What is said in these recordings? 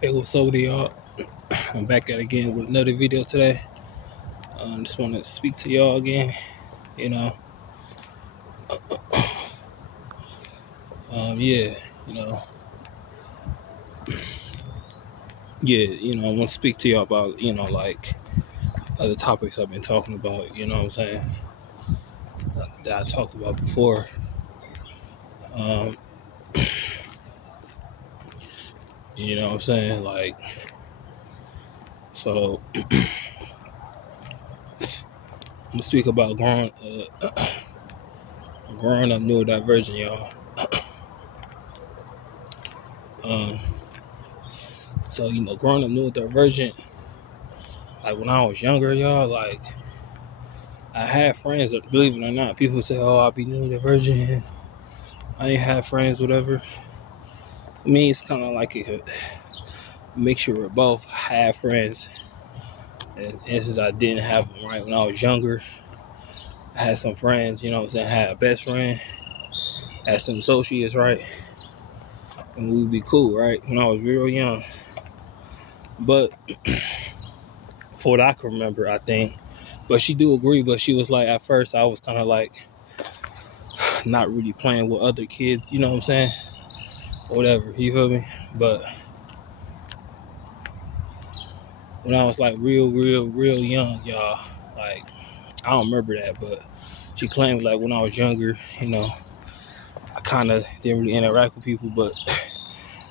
Hey, what's up with y'all? I'm back at it again with another video today. Just want to speak to y'all again. You know, yeah, you know, I want to speak to y'all about, like other topics I've been talking about. You know what I'm saying? That I talked about before. Um, you know what I'm saying? Like, so I'm gonna speak about growing up neurodivergent, y'all. Um, so growing up neurodivergent, like when I was younger, y'all, like I had friends that, believe it or not, people say, "Oh, I'll be neurodivergent." I ain't have friends, whatever. Me, it's kind of like a mixture of both. I had friends, and since I didn't have them right when I was younger, I had some friends. You know what I'm saying? I had a best friend, had some associates, right, and we would be cool, right, when I was real young. But for what I can remember, I think. But she do agree. But she was like, at first, I was kind of like not really playing with other kids. You know what I'm saying? Whatever. You feel me? But when I was like real young, y'all, like I don't remember that, but she claimed like when I was younger, I kind of didn't really interact with people, but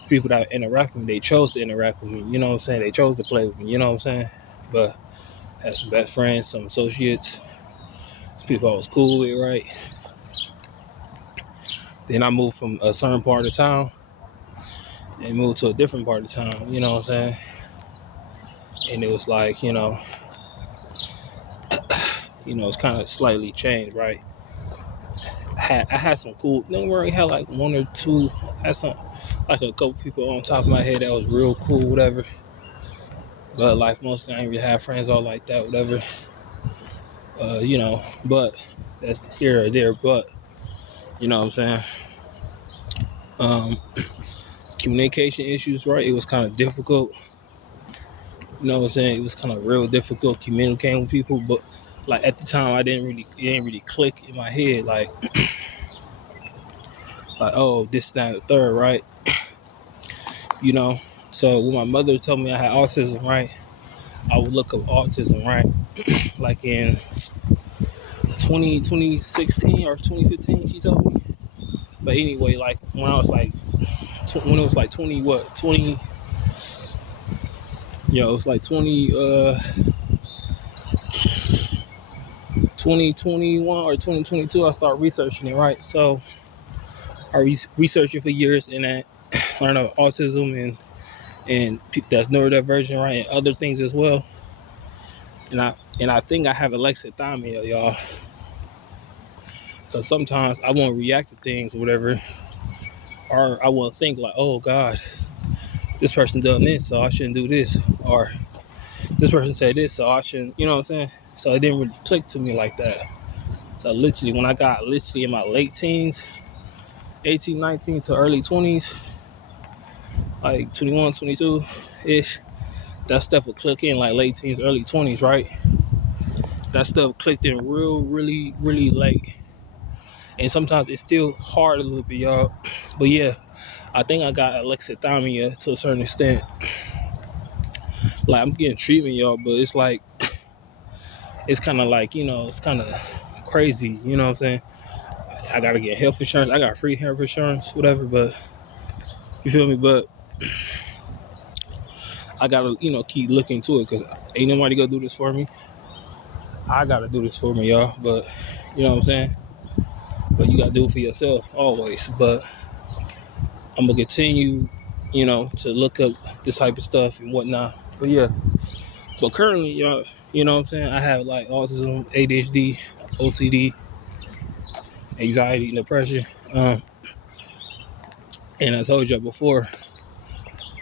people that interact with me, they chose to interact with me. You know what I'm saying? They chose to play with me. You know what I'm saying? But I had some best friends, some associates, some people I was cool with, right? Then I moved from a certain part of town and moved to a different part of town. You know what I'm saying? And it was like, it's kind of slightly changed, right? I had some cool. Don't worry, I had like one or two. I had some like a couple people on top of my head that was real cool, whatever. But like most of the time, you have friends all like that, whatever. But that's here or there. But you know what I'm saying? Um, Communication issues, right? It was kind of difficult. You know what I'm saying? It was kind of real difficult communicating with people. But like at the time, it didn't really click in my head. Like oh, this, that, and the third, right? You know. So when my mother told me I had autism, right? I would look up autism, right? Like in 2016 or 2015, she told me. But anyway, like when I was like, when it was like 20, what, 20, it was like 2021 or 2022, I started researching it, right? So I researched it for years and I learned about autism and that's neurodivergent, right? And other things as well. And I think I have alexithymia, y'all. Because sometimes I won't react to things or whatever, or I won't think like, oh God, this person done this, so I shouldn't do this, or this person said this, so I shouldn't, you know what I'm saying? So it didn't really click to me like that. So literally, when I got literally in my late teens, 18, 19 to early 20s, like 21, 22-ish, that stuff would click in like late teens, early 20s, right? That stuff clicked in really late. And sometimes it's still hard a little bit, y'all. But yeah, I think I got alexithymia to a certain extent. Like I'm getting treatment, y'all, but it's like it's kind of like it's kind of crazy. You know what I'm saying? I gotta get health insurance. I got free health insurance, whatever. But you feel me? But I gotta keep looking to it because ain't nobody gonna do this for me. I gotta do this for me, y'all. But you know what I'm saying? But you gotta do it for yourself always. But I'm gonna continue, to look up this type of stuff and whatnot. But yeah. But currently, y'all, you know what I'm saying? I have like autism, ADHD, OCD, anxiety, and depression. And I told you before,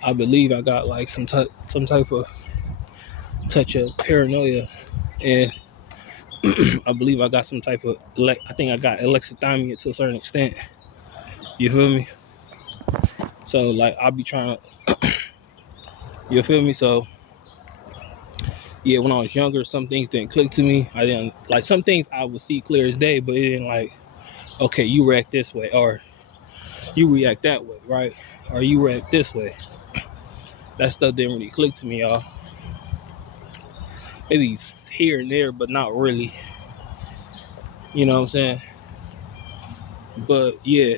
I believe I got like some type of touch of paranoia, and I believe I got some type of I think I got alexithymia to a certain extent. You feel me? So like I'll be trying to You feel me? So yeah, when I was younger, some things didn't click to me. I didn't like some things I would see clear as day, but it didn't like, okay, you react this way, or you react that way, right? Or you react this way. That stuff didn't really click to me, y'all. Maybe here and there, but not really. You know what I'm saying? But yeah,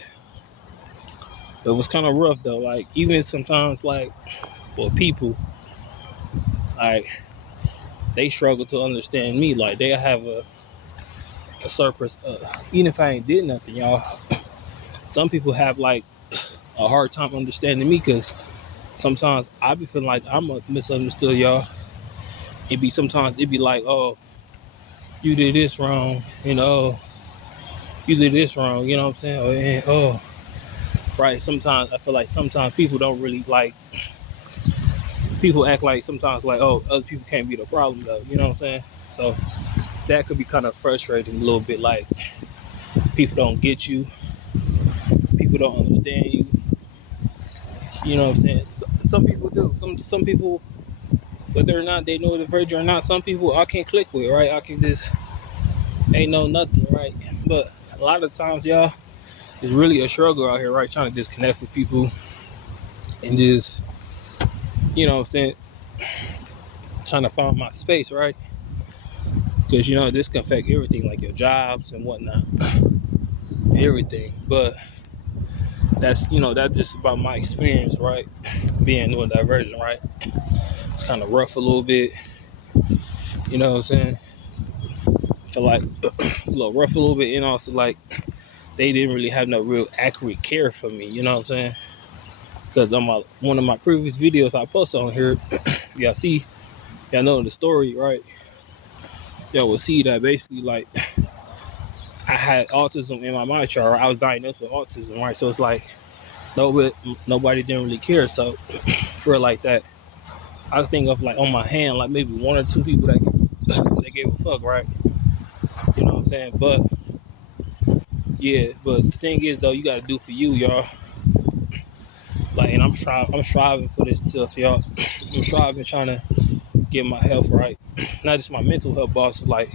it was kind of rough though. Like even sometimes, like, well, people like they struggle to understand me. Like they have a surplus. Even if I ain't did nothing, y'all. Some people have like a hard time understanding me because sometimes I be feeling like I'm misunderstood, y'all. Sometimes it be like, oh, you did this wrong, you did this wrong, you know what I'm saying? Oh, right. Sometimes I feel like sometimes people don't really like. People act like sometimes like, oh, other people can't be the problem though, you know what I'm saying? So that could be kind of frustrating a little bit. Like people don't get you, people don't understand you. You know what I'm saying? Some people do. Some people, whether or not they know the virgin or not, some people I can't click with, right? I can just ain't know nothing, right? But a lot of times, y'all, it's really a struggle out here, right? Trying to disconnect with people and just, you know what I'm saying, trying to find my space, right? Because, this can affect everything, like your jobs and whatnot, everything. But that's just about my experience, right? Being neurodivergent, right? It's kind of rough a little bit, you know what I'm saying? I feel like a little rough a little bit, and also like they didn't really have no real accurate care for me, you know what I'm saying? Because on one of my previous videos I posted on here, y'all know the story, right? Y'all will see that basically like I had autism in my mind chart. I was diagnosed with autism, right? So it's like nobody didn't really care. So for like that, I think of like on my hand, like maybe one or two people that gave a fuck, right? You know what I'm saying? But yeah, but the thing is though, you gotta do for you, y'all. Like, and I'm striving for this stuff, y'all. I'm striving, trying to get my health right, not just my mental health, but also like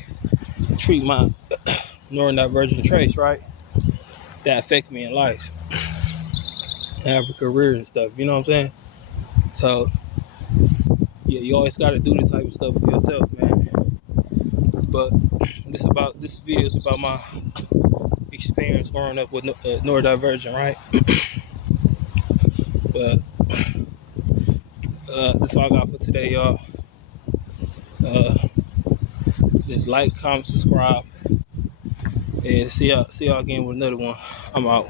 treat my neurodivergent traits, right? That affect me in life, and have a career and stuff. You know what I'm saying? So yeah, you always got to do this type of stuff for yourself, man. But this video is about my experience growing up with neurodivergent, right? But that's all I got for today, y'all. Just like, comment, subscribe, and see y'all again with another one. I'm out.